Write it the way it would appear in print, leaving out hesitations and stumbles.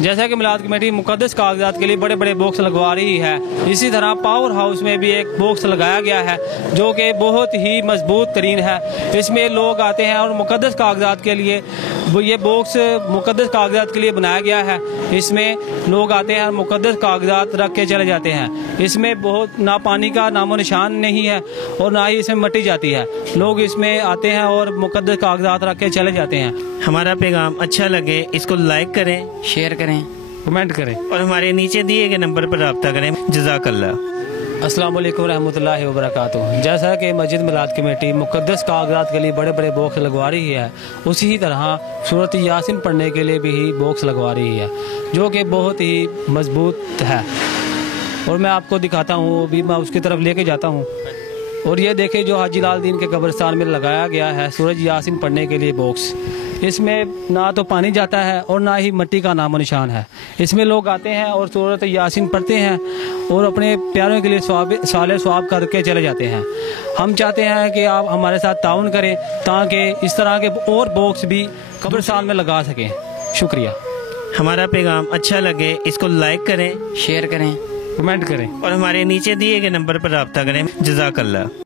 जैसा कि मिलाद कमेटी मुकद्दस कागजात के लिए बड़े बड़े बॉक्स लगवा रही है, इसी तरह पावर हाउस में भी एक बॉक्स लगाया गया है जो कि बहुत ही मजबूत तरीन है। इसमें लोग आते हैं और मुकद्दस कागजात के लिए ये बॉक्स मुकद्दस कागजात के लिए बनाया गया है। इसमें लोग आते हैं और मुकद्दस कागजात रख के चले जाते हैं। इसमें बहुत ना पानी का नामो निशान नहीं है और ना ही इसमें मट्टी जाती है। लोग इसमें आते हैं और मुकद्दस कागजात रख के चले जाते हैं। हमारा पैगाम अच्छा लगे इसको लाइक करें, शेयर करें, कमेंट करें और हमारे नीचे दिए गए नंबर पर राब्ता करें। जज़ाकल्लाह। अस्सलाम वालेकुम रहमतुल्लाहि व बरकातुहू। जैसा कि मस्जिद मिलाद कमेटी मुकद्दस कागजात के लिए बड़े बड़े बॉक्स लगवा रही है, उसी तरह सूरत यासीन पढ़ने के लिए भी बॉक्स लगवा रही है जो कि बहुत ही मजबूत है। और मैं आपको दिखाता हूँ, अभी मैं उसकी तरफ लेके जाता हूँ। और ये देखें जो हाजी लाल दीन के कब्रिस्तान में लगाया गया है सूरज यासीन पढ़ने के लिए बॉक्स। इसमें ना तो पानी जाता है और ना ही मिट्टी का नामो निशान है। इसमें लोग आते हैं और सूरत यासीन पढ़ते हैं और अपने प्यारों के लिए साले सवाब करके चले जाते हैं। हम चाहते हैं कि आप हमारे साथ ताउन करें ताकि इस तरह के और बॉक्स भी कब्रिस्तान में लगा सकें। शुक्रिया। हमारा पैगाम अच्छा लगे इसको लाइक करें, शेयर करें, कमेंट करें और हमारे नीचे दिए गए नंबर पर राब्ता करें। जज़ाकल्लाह।